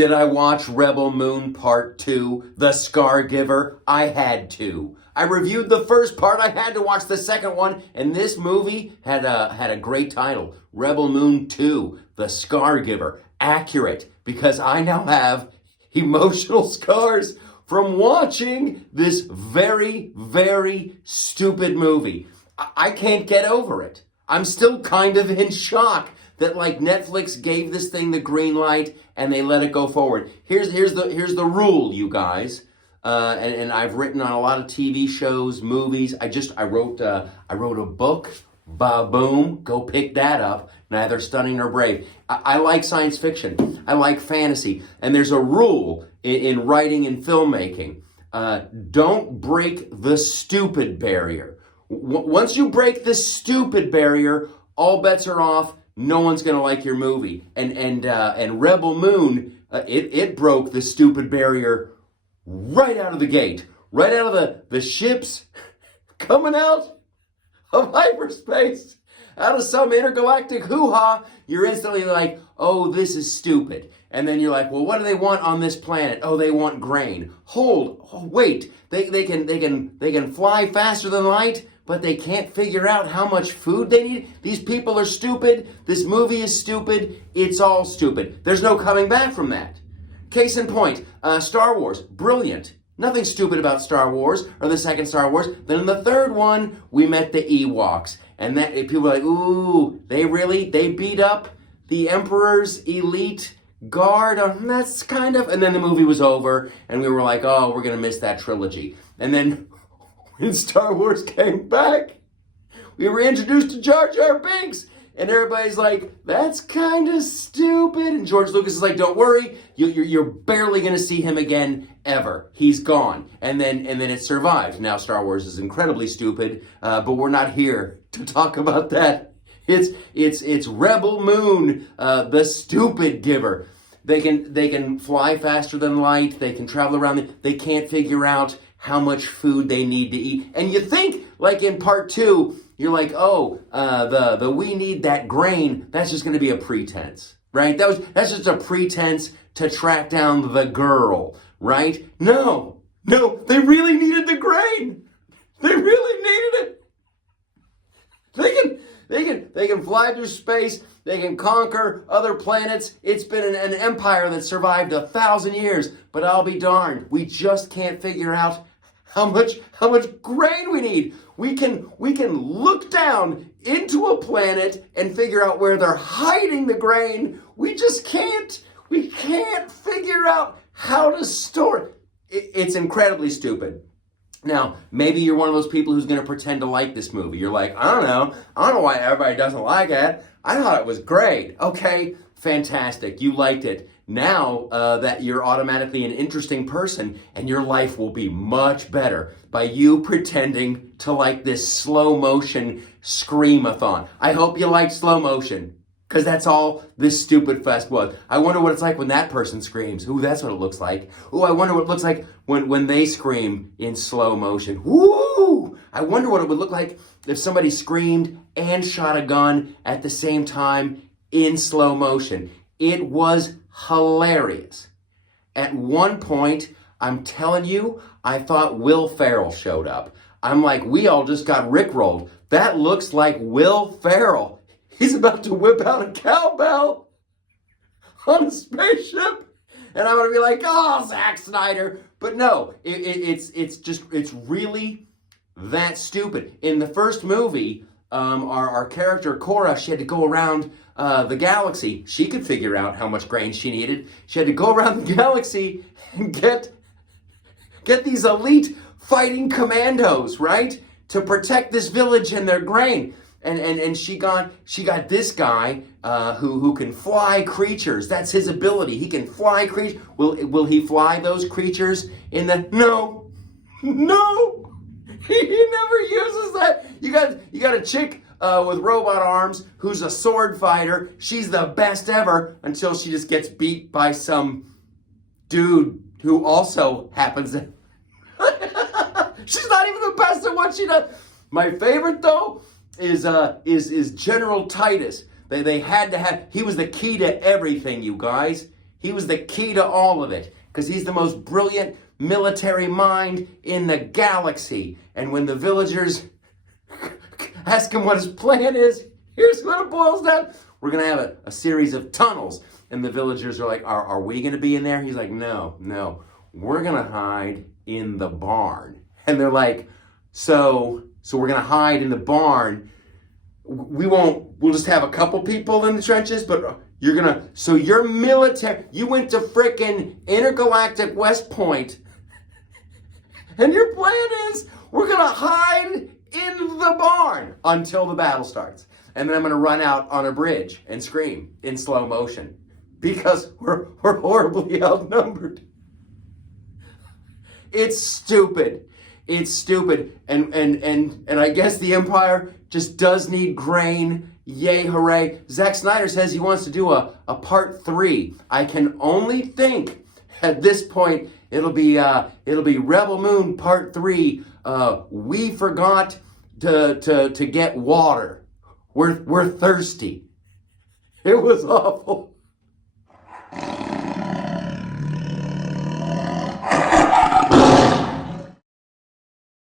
Did I watch Rebel Moon Part 2, The Scar Giver? I had to. I reviewed the first part, I had to watch the second one, and this movie had a great title. Rebel Moon 2, The Scar Giver. Accurate, because I now have emotional scars from watching this very, very stupid movie. I can't get over it. I'm still kind of in shock that like Netflix gave this thing the green light and they let it go forward. Here's the rule, you guys. And I've written on a lot of TV shows, movies. I wrote a book. Ba-boom, go pick that up. Neither stunning nor brave. I like science fiction. I like fantasy. And there's a rule in writing and filmmaking. Don't break the stupid barrier. Once you break the stupid barrier, all bets are off. No one's gonna like your movie. And Rebel Moon, it broke the stupid barrier right out of the gate, right out of the ships coming out of hyperspace, out of some intergalactic hoo-ha. You're instantly like, oh, this is stupid. And then you're like, well, what do they want on this planet? Oh, they want grain. Wait, they can fly faster than light, but they can't figure out how much food they need. These people are stupid. This movie is stupid. It's all stupid. There's no coming back from that. Case in point, Star Wars, brilliant. Nothing stupid about Star Wars or the second Star Wars. Then in the third one, we met the Ewoks. And that people were like, ooh, they beat up the Emperor's elite guard. That's kind of, and then the movie was over and we were like, oh, we're going to miss that trilogy. And then when Star Wars came back, we were introduced to Jar Jar Binks. And everybody's like, that's kind of stupid. And George Lucas is like, don't worry, you're barely going to see him again ever. He's gone. And then it survived. Now Star Wars is incredibly stupid, but we're not here to talk about that. It's Rebel Moon, the stupid giver. They can fly faster than light. They can travel around. They can't figure out how much food they need to eat. And you think, like in part 2, you're like, oh, the we need that grain, that's just going to be a pretense, right? That's just a pretense to track down the girl, right? No, they really needed the grain. They really needed it. They can fly through space. They can conquer other planets. It's been an empire that survived 1,000 years. But I'll be darned, we just can't figure out how much grain we need. We can look down into a planet and figure out where they're hiding the grain. We just can't. We can't figure out how to store it. It's incredibly stupid. Now, maybe you're one of those people who's going to pretend to like this movie. You're like, I don't know why everybody doesn't like it. I thought it was great. Okay, fantastic. You liked it. Now that you're automatically an interesting person and your life will be much better by you pretending to like this slow motion scream-a-thon. I hope you like slow motion because that's all this stupid fest was. I wonder what it's like when that person screams. Ooh, that's what it looks like. Ooh, I wonder what it looks like when they scream in slow motion. Woo! I wonder what it would look like if somebody screamed and shot a gun at the same time in slow motion. It was hilarious. At one point, I'm telling you, I thought Will Ferrell showed up. I'm like, we all just got rickrolled. That looks like Will Ferrell. He's about to whip out a cowbell on a spaceship. And I'm going to be like, oh, Zack Snyder. But no, it's really that stupid. In the first movie, our character, Cora, she had to go around the galaxy. She could figure out how much grain she needed. She had to go around the galaxy and get these elite fighting commandos, right? To protect this village and their grain. And she got this guy who can fly creatures. That's his ability. He can fly creatures. Will he fly those creatures in the... No. He never uses that. You got a chick with robot arms who's a sword fighter. She's the best ever until she just gets beat by some dude who also happens to... She's not even the best at what she does. My favorite though is General Titus. They had to have, he was the key to everything, you guys. He was the key to all of it because he's the most brilliant military mind in the galaxy. And when the villagers ask him what his plan is, here's what it boils down. We're going to have a series of tunnels. And the villagers are like, are we going to be in there? He's like, no, we're going to hide in the barn. And they're like, so we're going to hide in the barn. We'll just have a couple people in the trenches, but so you're military, you went to frickin' intergalactic West Point, and your plan is, we're going to hide in the barn until the battle starts. And then I'm going to run out on a bridge and scream in slow motion because we're horribly outnumbered. It's stupid. It's stupid. And I guess the Empire just does need grain. Yay, hooray. Zack Snyder says he wants to do a part 3. I can only think at this point it'll be Rebel Moon part 3. We forgot to get water. We're thirsty. It was awful.